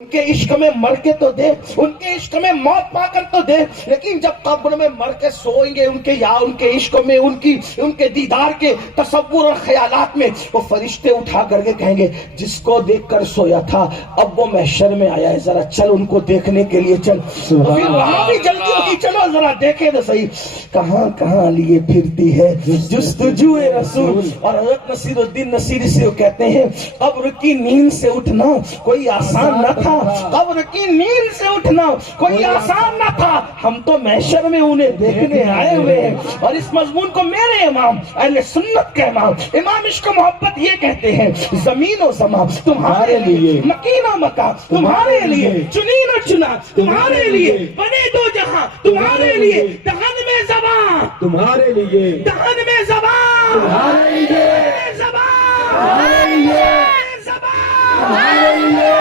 ان کے عشق میں مر کے تو دے، ان کے عشق میں موت پا کر تو دے، لیکن جب قبر میں مر کے سوئیں گے ان کے عشق میں، ان کے دیدار کے تصور اور خیالات میں، وہ فرشتے اٹھا کر کے کہیں گے جس کو دیکھ کر سویا تھا اب وہ محشر میں آیا ہے، ذرا چل ان کو دیکھنے کے لیے چل۔ پھر وہاں بھی جلدی ہوگی، چلو ذرا دیکھیں تو صحیح کہاں کہاں لیے پھرتی ہے جستجوئے رسول۔ اور حضرت نصیر الدین نصیری سے وہ کہتے ہیں قبر کی نیند سے اٹھنا کوئی آسان نہ تھا، قبر کی نیند سے اٹھنا کوئی آسان نہ تھا، ہم تو محشر میں انہیں دیکھنے آئے ہوئے ہیں۔ اور اس مضمون کو میرے امام اہل سنت کے امام عشق و محبت یہ کہتے ہیں زمین و زمان تمہارے لیے، مکین و مکان تمہارے لیے، چنین و چنا تمہارے لیے، بنے دو جہاں تمہارے لیے، دہن میں زبان تمہارے لیے، دہن میں زبان تمہارے لیے، زبان تمہارے لیے، زبان تمہارے لیے،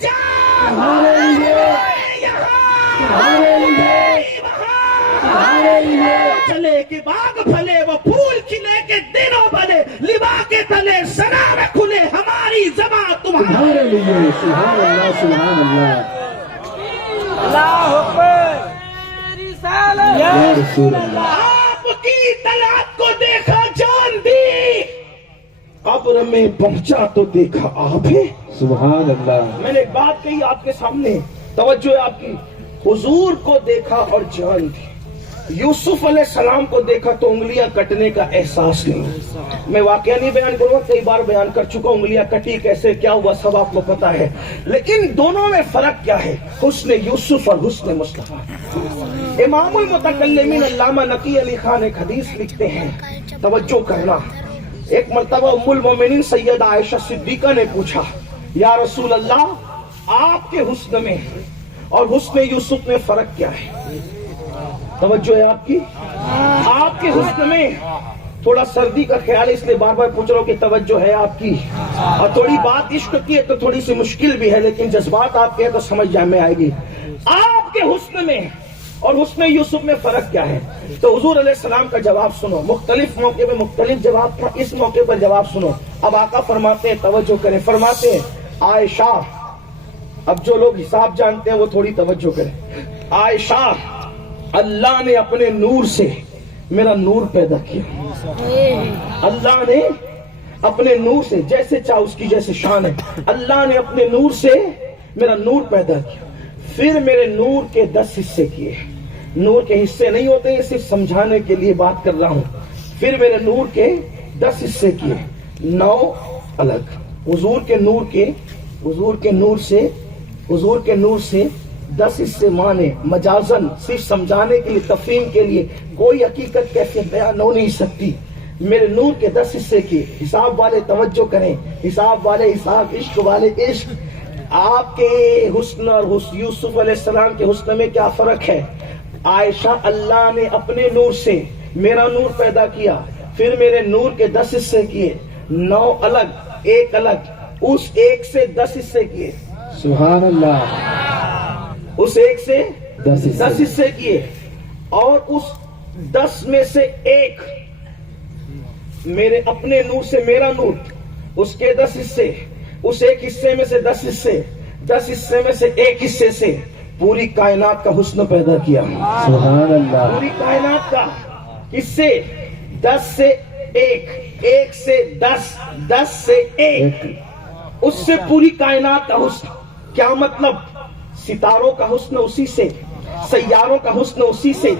جان تمہارے لیے، تمہارے لیے، تمہارے لیے، چلے کہ باغ پھلے وہ پھول کھلے کے دنوں بھلے، لبا کے تلے سراب کھلے ہماری زبان تمہارے لیے۔ سبحان اللہ، سبحان اللہ، اللہ اکبر، یا رسول اللہ۔ آپ کی طلعت کو دیکھا جان دی، قبر میں پہنچا تو دیکھا آپ ہے۔ سبحان اللہ، میں نے ایک بات کہی آپ کے سامنے، توجہ ہے آپ کی، حضور کو دیکھا اور جان دی، یوسف علیہ السلام کو دیکھا تو انگلیاں کٹنے کا احساس نہیں۔ میں واقعہ نہیں بیان کروں گا، کئی بار بیان کر چکا، انگلیاں کٹی کیسے، کیا ہوا، سب آپ کو پتا ہے، لیکن دونوں میں فرق کیا ہے، حسن یوسف اور حسن مصطفیٰ۔ امام المتکلمین علامہ نقی علی خان ایک حدیث لکھتے ہیں، توجہ کرنا، ایک مرتبہ ام المومنین سیدہ عائشہ صدیقہ نے پوچھا یا رسول اللہ آپ کے حسن میں اور حسن یوسف میں فرق کیا ہے؟ توجہ ہے آپ کی، آپ کے حسن میں تھوڑا سردی کا خیال ہے اس لیے بار بار پوچھ رہا ہوں کہ توجہ ہے آپ کی، اور تھوڑی بات عشق کی ہے تو تھوڑی سی مشکل بھی ہے، لیکن جذبات آپ کے ہیں تو سمجھ جائے میں آئے گی۔ آپ کے حسن میں اور حسن یوسف میں فرق کیا ہے؟ تو حضور علیہ السلام کا جواب سنو، مختلف موقع پہ مختلف جواب تھا، اس موقع پر جواب سنو۔ اب آقا فرماتے ہیں، توجہ کریں، فرماتے ہیں عائشہ، اب جو لوگ حساب جانتے ہیں وہ تھوڑی توجہ کریں، عائشہ اللہ نے اپنے نور سے میرا نور پیدا کیا، اللہ نے اپنے نور سے، جیسے چاہ اس کی جیسے شان ہے، اللہ نے اپنے نور سے میرا نور پیدا کیا، پھر میرے نور کے 10 حصے کیے، نور کے حصے نہیں ہوتے، یہ صرف سمجھانے کے لیے بات کر رہا ہوں، پھر میرے نور کے 10 حصے کیے، 9 الگ، حضور کے نور سے 10 حصے مانے مجازن، صرف سمجھانے کے لیے، تفہیم کے لیے، کوئی حقیقت کیفیت بیان ہو نہیں سکتی، میرے نور کے 10 حصے کی، حساب والے توجہ کریں، حساب والے حساب، عشق والے عشق۔ آپ کے حسن اور یوسف علیہ السلام کے حسن میں کیا فرق ہے؟ عائشہ اللہ نے اپنے نور سے میرا نور پیدا کیا، پھر میرے نور کے 10 حصے کیے، 9 الگ، 1 الگ، اس 1 سے 10 حصے کیے، سبحان اللہ، اس 1 سے 10 حصے کیے، اور اس 10 میں سے 1 میرے اپنے نور سے میرا نور، اس کے 10 حصے، اس 1 حصے میں سے 10 حصے، 10 حصے میں سے 1 حصے سے پوری کائنات کا حسن پیدا کیا، سبحان اللہ، پوری کائنات کا، اس سے 10 سے 1، 1 سے 10، 10 سے 1، اس سے پوری کائنات کا حسن۔ کیا مطلب؟ ستاروں کا حسن اسی سے، سیاروں کا حسن اسی سے،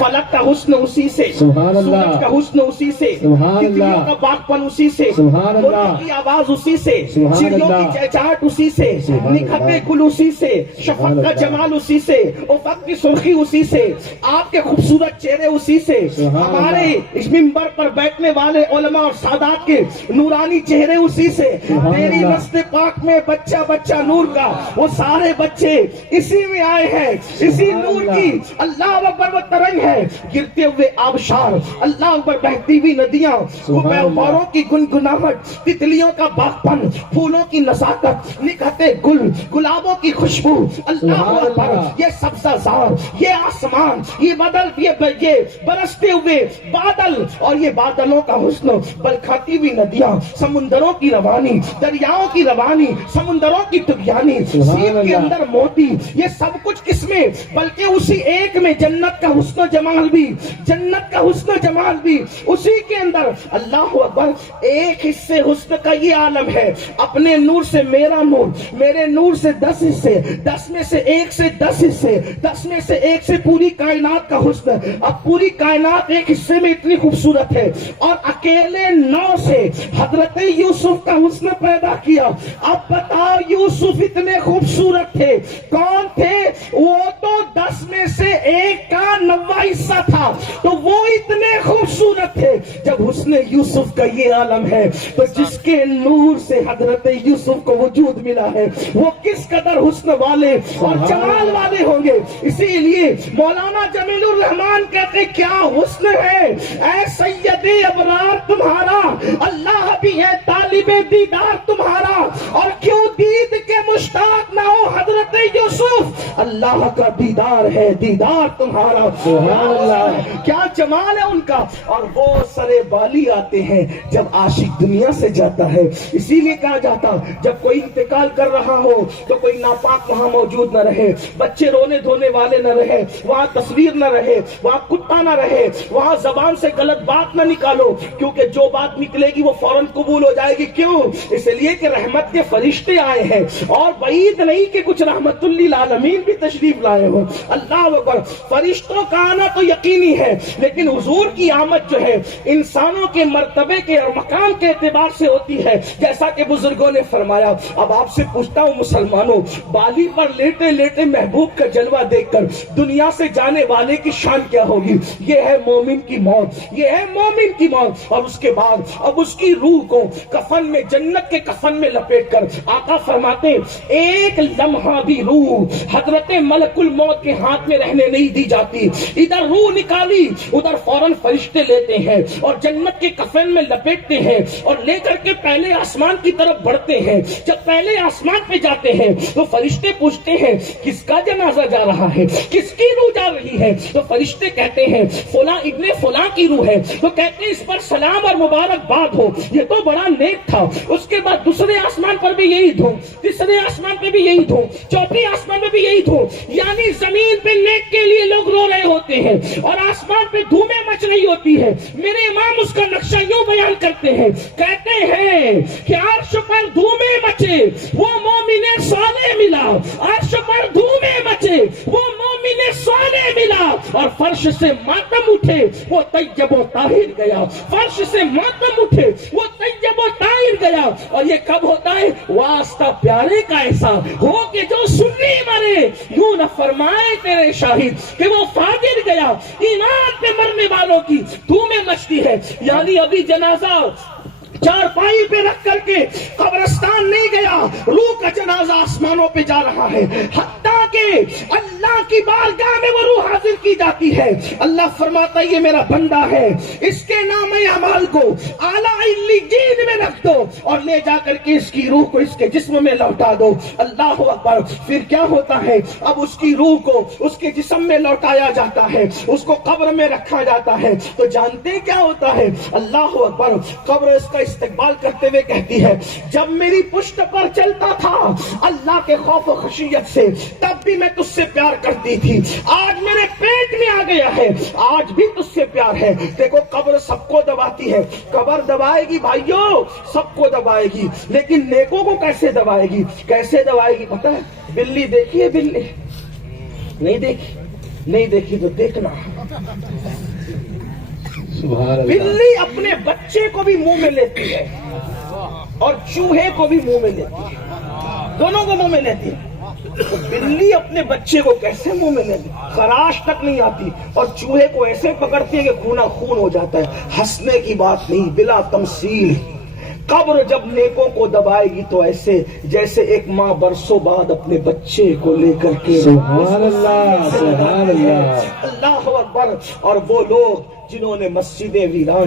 فلک کا حسن اسی سے، سبحان اللہ، سورج کا حسن اسی سے، سبحان اللہ، تتلیوں کا باغپن اسی سے، سبحان اللہ، مرغوں کی آواز اسی سے، سبحان چڑیوں اللہ، کی چہچہاہٹ اسی سے، سبحان نکھتے اللہ، گل اسی سے، شفق سبحان کا اللہ، جمال اسی سے، افق کی سرخی اسی سے، آپ کے خوبصورت چہرے اسی سے، سبحان ہمارے اللہ، اس منبر پر بیٹھنے والے علماء اور سادات کے نورانی چہرے اسی سے، سبحان تیری اللہ، نسل پاک میں بچہ بچہ نور کا، وہ سارے بچے اسی میں آئے ہیں، اسی नूर की अल्लाह अकबर वो तरंग है, गिरते हुए आबशार, अल्लाह अकबर बहती हुई नदियां, फव्वारों की गुनगुनाहट, तितलियों का बागपन, फूलों की नज़ाकत, निखरते गुल, गुलाबों की खुशबू, अल्लाह अकबर, ये सब्ज़ाज़ार, ये आसमान, ये बदल, ये बरसते हुए बादल और ये बादलों का हुस्न, बलखाती हुई नदियां, समुंदरों की रवानी, दरियाओं की रवानी, समुंदरों की तुगयानी, सीप के अंदर मोती, ये सब कुछ किसमें, बल्कि उसी एक में जन्नत का हुस्न जमाल भी, जन्नत का हुस्न जमाल भी उसी के अंदर। अल्लाह अकबर, एक हिस्से हुस्न का ये आलम है, अपने नूर से मेरा नूर, मेरे नूर से 10 हिस्से, 10 में से 1 से 10 हिस्से, 10 में से 1 से पूरी कायनात का हुस्न। अब पूरी कायनात एक हिस्से में इतनी खूबसूरत है और अकेले 9 से हजरत यूसुफ का हुस्न पैदा किया। अब बताओ, यूसुफ इतने खूबसूरत थे, कौन थे? वो तो 10 में से 1 का 9वां हिस्सा था, तो वो इतने खूबसूरत थे। जब हुस्न यूसुफ का ये आलम है, तो जिसके नूर से हजरत यूसुफ को वजूद मिला है, वो किस कदर हुस्न वाले और जमाल वाले होंगे। इसीलिए मौलाना जमीलुर रहमान कहते, क्या हुस्न है ऐ सैयदे अबरार तुम्हारा, अल्लाह भी है तालिबे दीदार तुम्हारा, और क्यों दीद के मुश्ताक ना हो हजरत यूसुफ, अल्लाह का दीदार है, दीदार तुम्हारा। सुभान अल्लाह, क्या जमाल है उनका। और वो सरे बाली आते हैं जब आशिक दुनिया से जाता है। इसीलिए कहा जाता, जब कोई इंतकाल कर रहा हो तो कोई नापाक वहां मौजूद न रहे, बच्चे रोने धोने वाले न रहे, वहां तस्वीर न रहे, वहां कुत्ता न रहे, वहां जबान से गलत बात न निकालो, क्योंकि जो बात निकलेगी वो फौरन कबूल हो जाएगी। क्यों? इसलिए कि रहमत के फरिश्ते आए हैं, और बईद नहीं कि कुछ रहमतुल लिल आलमीन भी तशरीफ लाए हो। अल्लाह अकबर, फरिश्तों का आना तो यकीनी है, लेकिन हुजूर की आमद जो है इंसानों के मर्तबे के और मकाम के एतबार से होती है, जैसा कि बुजुर्गों ने फरमाया। अब आपसे पूछता हूँ मुसलमानों, बाली पर लेटे लेटे महबूब का जलवा देखकर दुनिया से जाने वाले की शान क्या होगी? ये है मोमिन की मौत, ये है मोमिन की मौत। और उसके बाद अब उसकी रूह को कफन में, जन्नत के कफन में लपेट कर आका फरमाते, एक लम्हा भी रूह हजरत मलकुल मौत के हाथ में रहने नहीं दी जाती। इधर रूह निकाली, उधर फौरन फरिश्ते लेते हैं और जन्नत के कफन में लपेटते हैं और लेकर के पहले आसमान की तरफ बढ़ते हैं। जब पहले आसमान पे जाते हैं तो फरिश्ते पूछते हैं, किसका जनाजा जा रहा है, किसकी रूह जा रही है? तो फरिश्ते कहते हैं, फुला इब्ने फुला की रूह है। तो कहते हैं, इस पर सलाम और मुबारकबाद हो, ये तो बड़ा नेक था। उसके बाद दूसरे आसमान पर भी यही धो, तीसरे आसमान पे भी यही धो, चौथे आसमान पे भी यही धो। यानी जमीन पे नेक के लिए लोग रो रहे होते हैं और आसमान पे धूमें मच रही होती है। मेरे इमाम उसका नक्शा यूं बयान करते हैं, कहते हैं कि अर्श पर धूमें मचे वो मोमिने साले मिला, अर्श पर धूमें मचे वो मोमिने साले मिला, और फर्श से मातम उठे वो तैयबो ताहिर गया, फर्श से मातम उठे वो तैयबो ताहिर गया। और ये कब होता है? वास्ता प्यारे का ऐसा हो कि जो सुन्नी मरे, यूं न फरमाए तेरे शाहिद कि वो फाजिर गया। ईमान पे मरने वालों की धूमें मचती है। यानी अभी जनाजा चारपाई पे रख करके कब्रिस्तान नहीं गया, रूह का जनाजा आसमानों पे जा रहा है, हत्ता के अल्लाह की बारगाह में वो रूह हाजिर की जाती है। अल्लाह फरमाता है, ये मेरा बंदा है, इसके नाम अमाल को आला इल्लीजीन में रख दो और ले जा करके इसकी रूह को इसके जिस्म में लौटा दो। अल्लाह अकबर। फिर क्या होता है? अब उसकी रूह को उसके जिस्म में लौटाया जाता है, उसको कब्र में रखा जाता है। तो जानते क्या होता है? अल्लाह अकबर। कब्र इसका इस्तेकबाल करते हुए कहती है, जब मेरी पुष्ट पर चलता था अल्लाह के खौफ और खशियत से, तब भी मैं तुझसे प्यार करती थी। आज मेरे पेट में आ गया है, आज भी तुझसे प्यार है। देखो, कब्र सबको दबाती है, कब्र दबाएगी भाइयों, सबको दबाएगी, लेकिन नेकों को कैसे दबाएगी? कैसे दबाएगी पता है? बिल्ली देखी है? बिल्ली नहीं देखी? नहीं देखी तो देखना। बिल्ली अपने बच्चे को भी मुंह में लेती है और चूहे को भी मुंह में लेती है, दोनों को मुंह में लेती है। तो बिल्ली अपने बच्चे को कैसे मुंह में लेती? खराश तक नहीं आती, और चूहे को ऐसे पकड़ती है कि खूना खून हो जाता है। हंसने की बात नहीं, बिला तमसील। قبر جب نیکوں کو دبائے گی تو ایسے جیسے ایک ماں برسوں بعد اپنے بچے کو لے کر کے سبحان اللہ، سبحان اللہ. اللہ اکبر. اور وہ لوگ جنہوں نے مسجدیں ویران